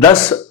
10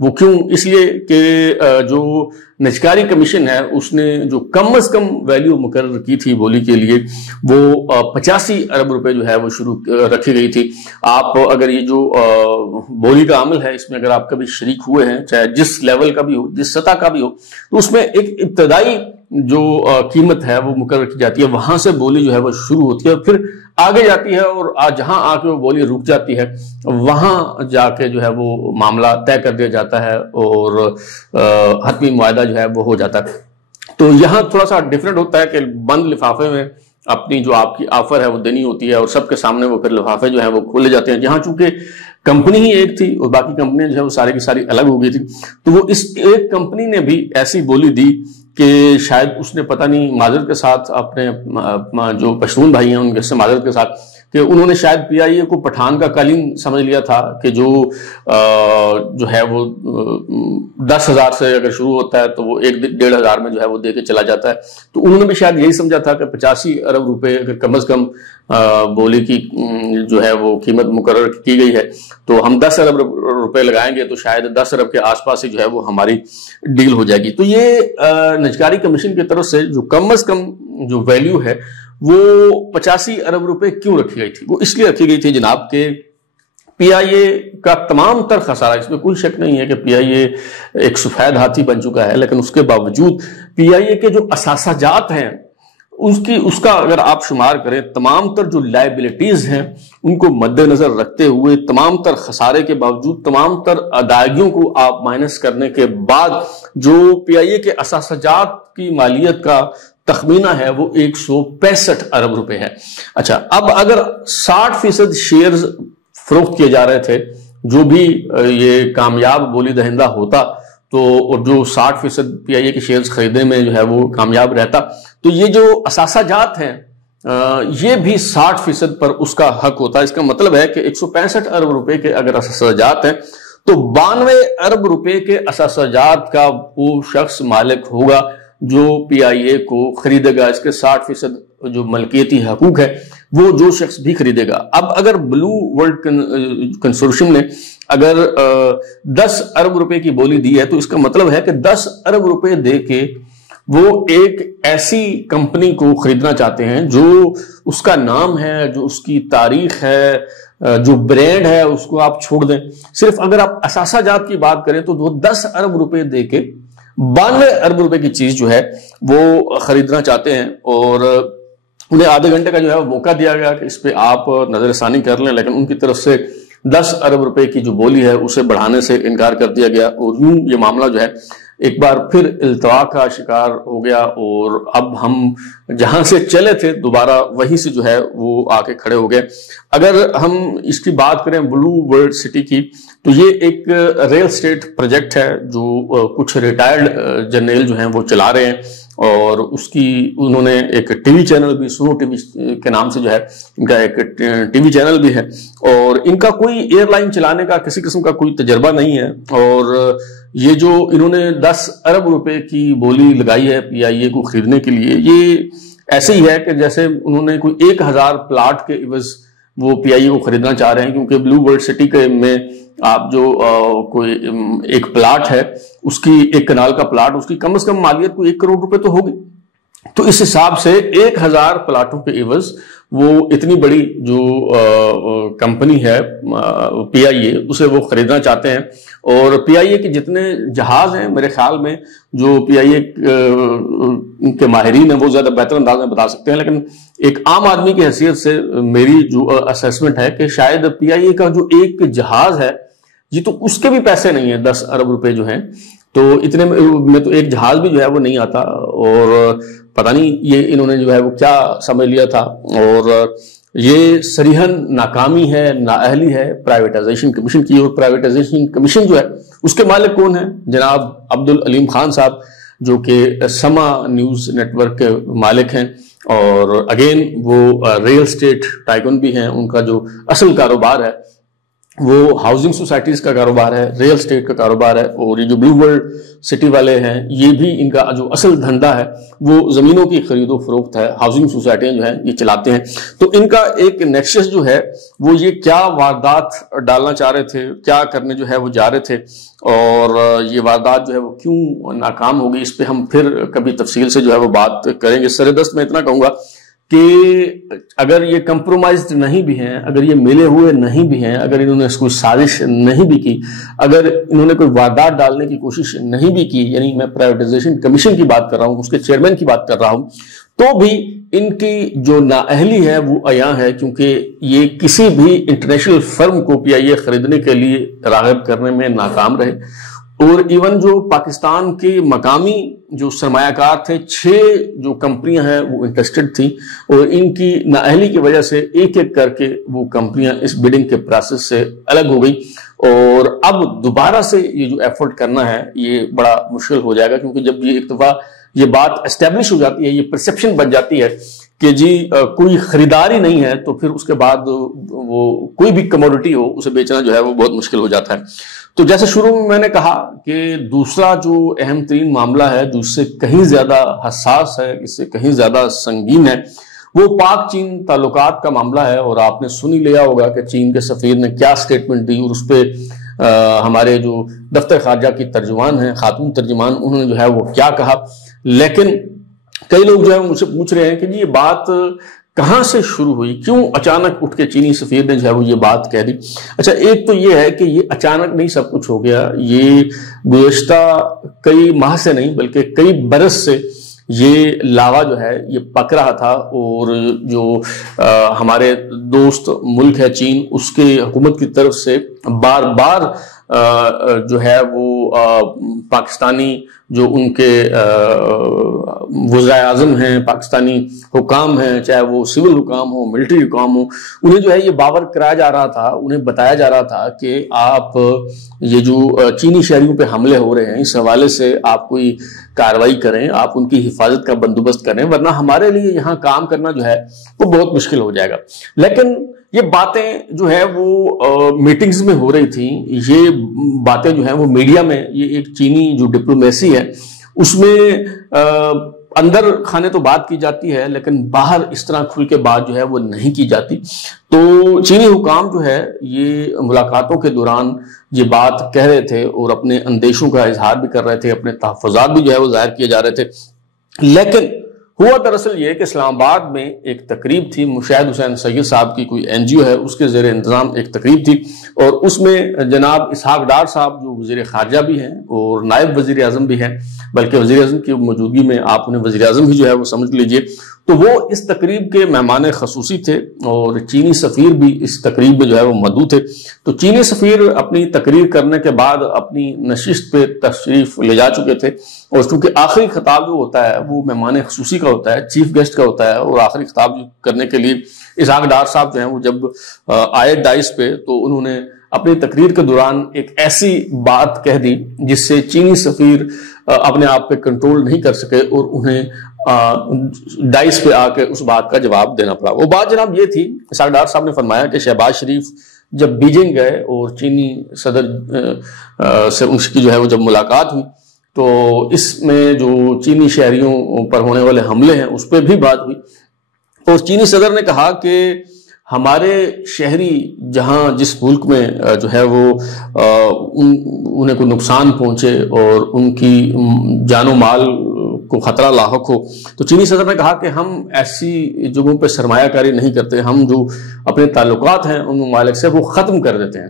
وہ کیوں؟ اس لیے کہ جو نجکاری کمیشن ہے اس نے جو کم از کم ویلیو مقرر کی تھی بولی کے لیے وہ 85 ارب روپے جو ہے وہ شروع رکھی گئی تھی۔ آپ اگر یہ جو بولی کا عمل ہے اس میں اگر آپ کبھی شریک ہوئے ہیں، چاہے جس لیول کا بھی ہو، جس سطح کا بھی ہو، تو اس میں ایک ابتدائی جو قیمت ہے وہ مقرر کی جاتی ہے، وہاں سے بولی جو ہے وہ شروع ہوتی ہے، پھر آگے جاتی ہے اور جہاں آ کے وہ بولی رک جاتی ہے وہاں جا کے جو ہے وہ معاملہ طے کر دیا جاتا ہے اور حتمی معاہدہ جو ہے وہ ہو جاتا ہے۔ تو یہاں تھوڑا سا ڈیفرنٹ ہوتا ہے کہ بند لفافے میں اپنی جو آپ کی آفر ہے وہ دینی ہوتی ہے اور سب کے سامنے وہ پھر لفافے جو ہیں وہ کھولے جاتے ہیں۔ جہاں چونکہ کمپنی ہی ایک تھی اور باقی کمپنیاں جو ہے وہ ساری کی ساری الگ ہو گئی تھی، تو وہ اس ایک کمپنی نے بھی ایسی بولی دی کہ شاید اس نے پتہ نہیں معذرت کے ساتھ اپنے جو پشتون بھائی ہیں ان کے سے معذرت کے ساتھ کہ انہوں نے شاید پی آئی اے کو پٹھان کا قالین سمجھ لیا تھا کہ جو ہے وہ 10,000 سے اگر شروع ہوتا ہے تو وہ 1-1.5 میں جو ہے وہ دے کے چلا جاتا ہے۔ تو انہوں نے بھی شاید یہی سمجھا تھا کہ 85 ارب روپے اگر کم از کم بولی کی جو ہے وہ قیمت مقرر کی گئی ہے تو ہم 10 ارب روپے لگائیں گے تو شاید 10 ارب کے آس پاس ہی جو ہے وہ ہماری ڈیل ہو جائے گی۔ تو یہ نجکاری کمیشن کی طرف سے جو کم از کم جو ویلیو ہے وہ 85 ارب روپے کیوں رکھی گئی تھی؟ وہ اس لیے رکھی گئی تھی جناب کہ پی آئی اے کا تمام تر خسارہ، اس میں کوئی شک نہیں ہے کہ پی آئی اے ایک سفید ہاتھی بن چکا ہے، لیکن اس کے باوجود پی آئی اے کے جو اثاثہ جات ہیں اس کا اگر آپ شمار کریں، تمام تر جو لائبلٹیز ہیں ان کو مد نظر رکھتے ہوئے، تمام تر خسارے کے باوجود، تمام تر ادائیگیوں کو آپ مائنس کرنے کے بعد جو پی آئی اے کے اثاثہ جات کی مالیت کا تخمینہ ہے وہ 165 ارب روپے ہے۔ اچھا، اب اگر 60% شیئرز فروخت کیے جا رہے تھے، جو بھی یہ کامیاب بولی دہندہ ہوتا تو اور جو 60% پی آئی اے کے شیئرز خریدنے میں جو ہے وہ کامیاب رہتا، تو یہ جو اثاثہ جات ہیں یہ بھی 60% پر اس کا حق ہوتا ہے۔ اس کا مطلب ہے کہ 165 ارب روپے کے اگر اثاثہ جات ہیں تو 92 ارب روپے کے اثاثہ جات کا وہ شخص مالک ہوگا جو پی آئی اے کو خریدے گا۔ اس کے 60% جو ملکیتی حقوق ہے وہ جو شخص بھی خریدے گا۔ اب اگر بلو ورلڈ کنسورشیم نے اگر 10 ارب روپے کی بولی دی ہے تو اس کا مطلب ہے کہ 10 ارب روپے دے کے وہ ایک ایسی کمپنی کو خریدنا چاہتے ہیں جو اس کا نام ہے، جو اس کی تاریخ ہے، جو برینڈ ہے، اس کو آپ چھوڑ دیں۔ صرف اگر آپ اثاثہ جات کی بات کریں تو وہ 10 ارب روپے دے کے 92 ارب روپے کی چیز جو ہے وہ خریدنا چاہتے ہیں، اور انہیں آدھے گھنٹے کا جو ہے وہ موقع دیا گیا کہ اس پہ آپ نظر ثانی کر لیں، لیکن ان کی طرف سے 10 ارب روپے کی جو بولی ہے اسے بڑھانے سے انکار کر دیا گیا، اور یوں یہ معاملہ جو ہے ایک بار پھر التوا کا شکار ہو گیا، اور اب ہم جہاں سے چلے تھے دوبارہ وہیں سے جو ہے وہ آ کے کھڑے ہو گئے۔ اگر ہم اس کی بات کریں بلو ورلڈ سٹی کی، تو یہ ایک ریل اسٹیٹ پروجیکٹ ہے جو کچھ ریٹائرڈ جرنیل جو ہیں وہ چلا رہے ہیں، اور اس کی انہوں نے ایک ٹی وی چینل بھی، سنو ٹی وی کے نام سے جو ہے ان کا ایک ٹی وی چینل بھی ہے، اور ان کا کوئی ایئر لائن چلانے کا کسی قسم کا کوئی تجربہ نہیں ہے، اور یہ جو انہوں نے 10 ارب روپے کی بولی لگائی ہے پی آئی اے کو خریدنے کے لیے، یہ ایسے ہی ہے کہ جیسے انہوں نے کوئی 1000 پلاٹ کے عوض وہ پی آئی اے کو خریدنا چاہ رہے ہیں، کیونکہ بلو ورلڈ سٹی کے میں آپ جو کوئی ایک پلاٹ ہے، اس کی ایک کنال کا پلاٹ، اس کی کم از کم مالیت کو 1 کروڑ روپے تو ہوگی، تو اس حساب سے 1000 پلاٹوں کے عوض وہ اتنی بڑی جو کمپنی ہے پی آئی اے اسے وہ خریدنا چاہتے ہیں۔ اور پی آئی اے کے جتنے جہاز ہیں میرے خیال میں جو پی آئی اے کے ماہرین ہیں وہ زیادہ بہتر انداز میں بتا سکتے ہیں، لیکن ایک عام آدمی کی حیثیت سے میری جو اسیسمنٹ ہے کہ شاید پی آئی اے کا جو ایک جہاز ہے یہ تو اس کے بھی پیسے نہیں ہیں، 10 ارب روپے جو ہیں، تو اتنے میں تو ایک جہاز بھی جو ہے وہ نہیں آتا، اور پتہ نہیں یہ انہوں نے جو ہے وہ کیا سمجھ لیا تھا، اور یہ صریحاً ناکامی ہے، نااہلی ہے پرائیویٹائزیشن کمیشن کی، اور پرائیویٹائزیشن کمیشن جو ہے اس کے مالک کون ہیں؟ جناب عبدالعلیم خان صاحب، جو کہ سما نیوز نیٹ ورک کے مالک ہیں، اور اگین وہ ریل اسٹیٹ ٹائکون بھی ہیں، ان کا جو اصل کاروبار ہے وہ ہاؤسنگ سوسائٹیز کا کاروبار ہے، ریل اسٹیٹ کا کاروبار ہے، اور یہ جو بلو ورلڈ سٹی والے ہیں یہ بھی ان کا جو اصل دھندا ہے وہ زمینوں کی خرید و فروخت ہے، ہاؤسنگ سوسائٹیاں جو ہیں یہ چلاتے ہیں۔ تو ان کا ایک نیکسس جو ہے وہ یہ کیا واردات ڈالنا چاہ رہے تھے، کیا کرنے جو ہے وہ جا رہے تھے، اور یہ واردات جو ہے وہ کیوں ناکام ہو گئی، اس پہ ہم پھر کبھی تفصیل سے جو ہے وہ بات کریں گے۔ سر دست میں اتنا کہوں گا کہ اگر یہ کمپرومائزڈ نہیں بھی ہیں، اگر یہ ملے ہوئے نہیں بھی ہیں، اگر انہوں نے کوئی سازش نہیں بھی کی، اگر انہوں نے کوئی واردات ڈالنے کی کوشش نہیں بھی کی، یعنی میں پرائیویٹائزیشن کمیشن کی بات کر رہا ہوں، اس کے چیئرمین کی بات کر رہا ہوں، تو بھی ان کی جو نااہلی ہے وہ عیاں ہے، کیونکہ یہ کسی بھی انٹرنیشنل فرم کو پی آئی اے خریدنے کے لیے راغب کرنے میں ناکام رہے، اور ایون جو پاکستان کے مقامی جو سرمایہ کار تھے 6 جو کمپنیاں ہیں وہ انٹرسٹڈ تھیں، اور ان کی نااہلی کی وجہ سے ایک ایک کر کے وہ کمپنیاں اس بیڈنگ کے پروسیس سے الگ ہو گئی، اور اب دوبارہ سے یہ جو ایفرٹ کرنا ہے یہ بڑا مشکل ہو جائے گا، کیونکہ جب یہ ایک دفعہ یہ بات اسٹیبلش ہو جاتی ہے، یہ پرسیپشن بن جاتی ہے کہ جی کوئی خریدار ہی نہیں ہے، تو پھر اس کے بعد وہ کوئی بھی کموڈٹی ہو اسے بیچنا جو ہے وہ بہت مشکل ہو جاتا ہے۔ تو جیسے شروع میں نے کہا کہ دوسرا جو اہم ترین معاملہ ہے جو اس سے کہیں زیادہ حساس ہے، اس سے کہیں زیادہ سنگین ہے، وہ پاک چین تعلقات کا معاملہ ہے، اور آپ نے سن ہی لیا ہوگا کہ چین کے سفیر نے کیا سٹیٹمنٹ دی، اور اس پہ ہمارے جو دفتر خارجہ کی ترجمان ہیں، خاتون ترجمان، انہوں نے جو ہے وہ کیا کہا۔ لیکن کئی لوگ جو ہے مجھ سے پوچھ رہے ہیں کہ جی یہ بات کہاں سے شروع ہوئی، کیوں اچانک اٹھ کے چینی سفیر نے جو ہے وہ یہ بات کہہ دی۔ اچھا، ایک تو یہ ہے کہ یہ اچانک نہیں سب کچھ ہو گیا، یہ گزشتہ کئی ماہ سے نہیں بلکہ کئی برس سے یہ لاوا جو ہے یہ پک رہا تھا، اور جو ہمارے دوست ملک ہے چین، اس کے حکومت کی طرف سے بار بار جو ہے وہ پاکستانی جو ان کے وزرائے اعظم ہیں، پاکستانی حکام ہیں، چاہے وہ سول حکام ہو، ملٹری حکام ہو، انہیں جو ہے یہ باور کرایا جا رہا تھا، انہیں بتایا جا رہا تھا کہ آپ یہ جو چینی شہریوں پہ حملے ہو رہے ہیں اس حوالے سے آپ کوئی کارروائی کریں، آپ ان کی حفاظت کا بندوبست کریں، ورنہ ہمارے لیے یہاں کام کرنا جو ہے وہ بہت مشکل ہو جائے گا۔ لیکن یہ باتیں جو ہے وہ میٹنگز میں ہو رہی تھیں، یہ باتیں جو ہیں وہ میڈیا میں، یہ ایک چینی جو ڈپلومیسی ہے اس میں اندر کھانے تو بات کی جاتی ہے، لیکن باہر اس طرح کھل کے بات جو ہے وہ نہیں کی جاتی۔ تو چینی حکام جو ہے یہ ملاقاتوں کے دوران یہ بات کہہ رہے تھے، اور اپنے اندیشوں کا اظہار بھی کر رہے تھے، اپنے تحفظات بھی جو ہے وہ ظاہر کیے جا رہے تھے۔ لیکن ہوا دراصل یہ کہ اسلام آباد میں ایک تقریب تھی، مشاہد حسین سید صاحب کی کوئی این جی او ہے، اس کے زیر انتظام ایک تقریب تھی، اور اس میں جناب اسحاق ڈار صاحب جو وزیر خارجہ بھی ہیں اور نائب وزیر اعظم بھی ہیں، بلکہ وزیر اعظم کی موجودگی میں آپ انہیں وزیر اعظم ہی جو ہے وہ سمجھ لیجئے، تو وہ اس تقریب کے مہمان خصوصی تھے، اور چینی سفیر بھی اس تقریب میں جو ہے وہ مدعو تھے۔ تو چینی سفیر اپنی تقریر کرنے کے بعد اپنی نشست پہ تشریف لے جا چکے تھے، اور چونکہ آخری خطاب جو ہوتا ہے وہ مہمان خصوصی کا ہوتا ہے، چیف گیسٹ کا ہوتا ہے، اور آخری خطاب کرنے کے لیے اسحاق ڈار صاحب جو ہیں وہ جب آئے ڈائس پہ، تو انہوں نے اپنی تقریر کے دوران ایک ایسی بات کہہ دی جس سے چینی سفیر اپنے آپ پہ کنٹرول نہیں کر سکے، اور انہیں ڈائس پہ آ کے اس بات کا جواب دینا پڑا۔ وہ بات جناب یہ تھی، اسحاق ڈار صاحب نے فرمایا کہ شہباز شریف جب بیجنگ گئے اور چینی صدر سے ان کی جو ہے وہ جب ملاقات ہوئی، تو اس میں جو چینی شہریوں پر ہونے والے حملے ہیں اس پہ بھی بات ہوئی، اور چینی صدر نے کہا کہ ہمارے شہری جہاں جس ملک میں جو ہے وہ انہیں کوئی نقصان پہنچے اور ان کی جان و مال کو خطرہ لاحق ہو، تو چینی صدر نے کہا کہ ہم ایسی جگہوں پہ سرمایہ کاری نہیں کرتے، ہم جو اپنے تعلقات ہیں ان ممالک سے وہ ختم کر دیتے ہیں۔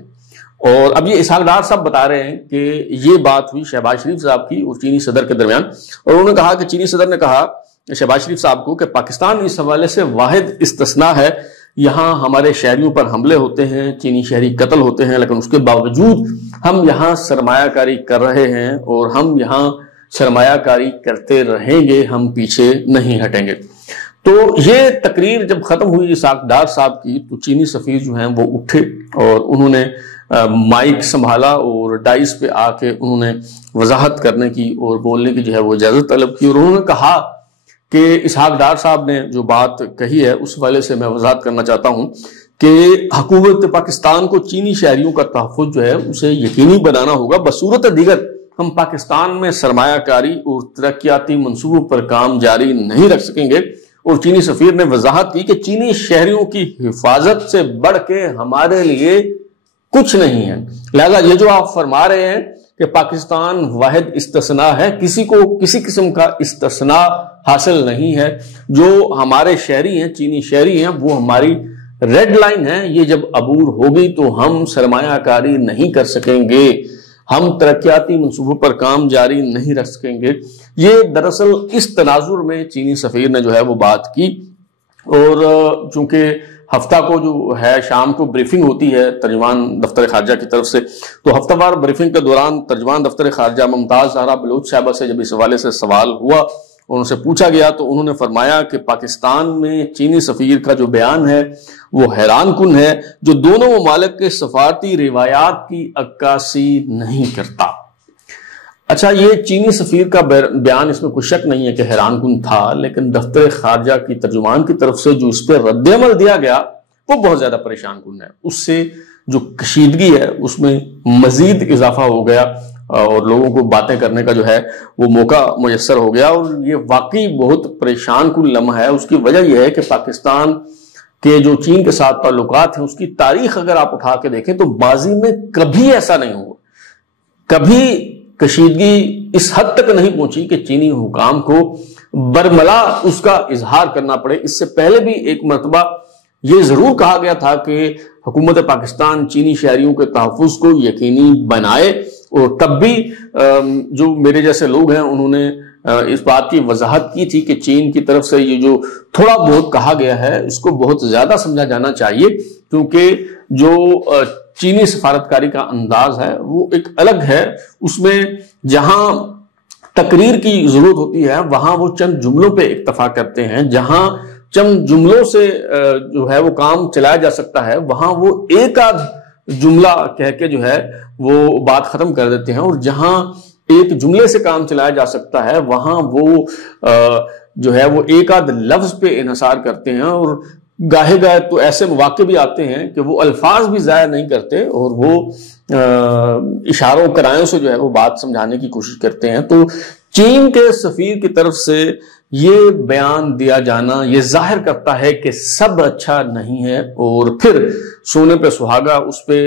اور اب یہ اسحاق ڈار صاحب بتا رہے ہیں کہ یہ بات ہوئی شہباز شریف صاحب کی اور چینی صدر کے درمیان، اور انہوں نے کہا کہ چینی صدر نے کہا شہباز شریف صاحب کو کہ پاکستان اس حوالے سے واحد استثناء ہے، یہاں ہمارے شہریوں پر حملے ہوتے ہیں، چینی شہری قتل ہوتے ہیں، لیکن اس کے باوجود ہم یہاں سرمایہ کاری کر رہے ہیں، اور ہم یہاں سرمایہ کاری کرتے رہیں گے، ہم پیچھے نہیں ہٹیں گے۔ تو یہ تقریر جب ختم ہوئی اسحاق ڈار صاحب کی، تو چینی سفیر جو ہیں وہ اٹھے اور انہوں نے مائک سنبھالا اور ڈائس پہ آ کے انہوں نے وضاحت کرنے کی اور بولنے کی جو ہے وہ اجازت طلب کی، اور انہوں نے کہا کہ اسحاق ڈار صاحب نے جو بات کہی ہے اس والے سے میں وضاحت کرنا چاہتا ہوں کہ حکومت پاکستان کو چینی شہریوں کا تحفظ جو ہے اسے یقینی بنانا ہوگا، بصورت دیگر ہم پاکستان میں سرمایہ کاری اور ترقیاتی منصوبوں پر کام جاری نہیں رکھ سکیں گے۔ اور چینی سفیر نے وضاحت کی کہ چینی شہریوں کی حفاظت سے بڑھ کے ہمارے لیے کچھ نہیں ہے، لہذا یہ جو آپ فرما رہے ہیں کہ پاکستان واحد استثناء ہے، کسی کو کسی قسم کا استثناء حاصل نہیں ہے۔ جو ہمارے شہری ہیں، چینی شہری ہیں، وہ ہماری ریڈ لائن ہے، یہ جب عبور ہوگی تو ہم سرمایہ کاری نہیں کر سکیں گے، ہم ترقیاتی منصوبوں پر کام جاری نہیں رکھ سکیں گے۔ یہ دراصل اس تناظر میں چینی سفیر نے جو ہے وہ بات کی، اور چونکہ ہفتہ کو جو ہے شام کو بریفنگ ہوتی ہے ترجمان دفتر خارجہ کی طرف سے، تو ہفتہ وار بریفنگ کے دوران ترجمان دفتر خارجہ ممتاز زہرا بلوچ صاحبہ سے جب اس حوالے سے سوال ہوا، ان سے پوچھا گیا تو انہوں نے فرمایا کہ پاکستان میں چینی سفیر کا جو بیان ہے وہ حیران کن ہے، جو دونوں ممالک کے سفارتی روایات کی عکاسی نہیں کرتا۔ اچھا، یہ چینی سفیر کا بیان، اس میں کوئی شک نہیں ہے کہ حیران کن تھا، لیکن دفتر خارجہ کی ترجمان کی طرف سے جو اس پہ رد عمل دیا گیا وہ بہت زیادہ پریشان کن ہے۔ اس سے جو کشیدگی ہے اس میں مزید اضافہ ہو گیا اور لوگوں کو باتیں کرنے کا جو ہے وہ موقع میسر ہو گیا، اور یہ واقعی بہت پریشان کن لمحہ ہے۔ اس کی وجہ یہ ہے کہ پاکستان کے جو چین کے ساتھ تعلقات ہیں اس کی تاریخ اگر آپ اٹھا کے دیکھیں تو ماضی میں کبھی ایسا نہیں ہوا، کبھی کشیدگی اس حد تک نہیں پہنچی کہ چینی حکام کو برملا اس کا اظہار کرنا پڑے۔ اس سے پہلے بھی ایک مرتبہ یہ ضرور کہا گیا تھا کہ حکومت پاکستان چینی شہریوں کے تحفظ کو یقینی بنائے، اور تب بھی جو میرے جیسے لوگ ہیں انہوں نے اس بات کی وضاحت کی تھی کہ چین کی طرف سے یہ جو تھوڑا بہت کہا گیا ہے اس کو بہت زیادہ سمجھا جانا چاہیے، کیونکہ جو چینی سفارتکاری کا انداز ہے وہ ایک الگ ہے۔ اس میں جہاں تقریر کی ضرورت ہوتی ہے وہاں وہ چند جملوں پہ اکتفا کرتے ہیں، جہاں چند جملوں سے جو ہے وہ کام چلایا جا سکتا ہے وہاں وہ ایک آدھ جملہ کہہ کے جو ہے وہ بات ختم کر دیتے ہیں، اور جہاں ایک جملے سے کام چلایا جا سکتا ہے وہاں وہ جو ہے وہ ایک آدھ لفظ پہ انحصار کرتے ہیں، اور گاہے تو ایسے مواقع بھی آتے ہیں کہ وہ الفاظ بھی ضائع نہیں کرتے اور وہ اشاروں کرایوں سے جو ہے وہ بات سمجھانے کی کوشش کرتے ہیں۔ تو چین کے سفیر کی طرف سے یہ بیان دیا جانا یہ ظاہر کرتا ہے کہ سب اچھا نہیں ہے، اور پھر سونے پہ سہاگا اس پہ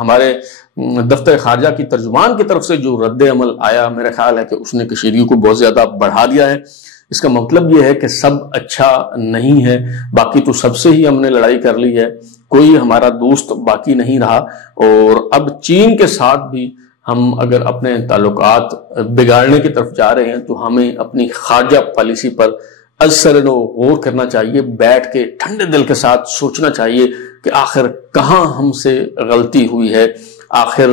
ہمارے دفتر خارجہ کی ترجمان کی طرف سے جو رد عمل آیا میرا خیال ہے کہ اس نے کشیدگی کو بہت زیادہ بڑھا دیا ہے۔ اس کا مطلب یہ ہے کہ سب اچھا نہیں ہے، باقی تو سب سے ہی ہم نے لڑائی کر لی ہے، کوئی ہمارا دوست باقی نہیں رہا، اور اب چین کے ساتھ بھی ہم اگر اپنے تعلقات بگاڑنے کی طرف جا رہے ہیں تو ہمیں اپنی خارجہ پالیسی پر ازسر نو غور کرنا چاہیے، بیٹھ کے ٹھنڈے دل کے ساتھ سوچنا چاہیے کہ آخر کہاں ہم سے غلطی ہوئی ہے، آخر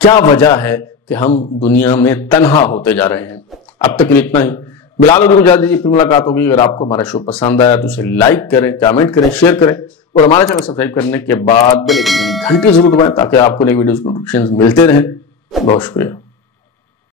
کیا وجہ ہے کہ ہم دنیا میں تنہا ہوتے جا رہے ہیں۔ اب تک اتنا ہی، بلال کو اجازت دیجیے، پھر ملاقات ہوگی۔ اگر آپ کو ہمارا شو پسند آیا تو اسے لائک کریں، کامنٹ کریں، شیئر کریں، اور ہمارا چینل سبسکرائب کرنے کے بعد بیل آئیکن گھنٹی ضرور دبائیں تاکہ آپ کو نئی ویڈیوز نوٹیفکیشنز ملتے رہیں۔ بہت شکریہ۔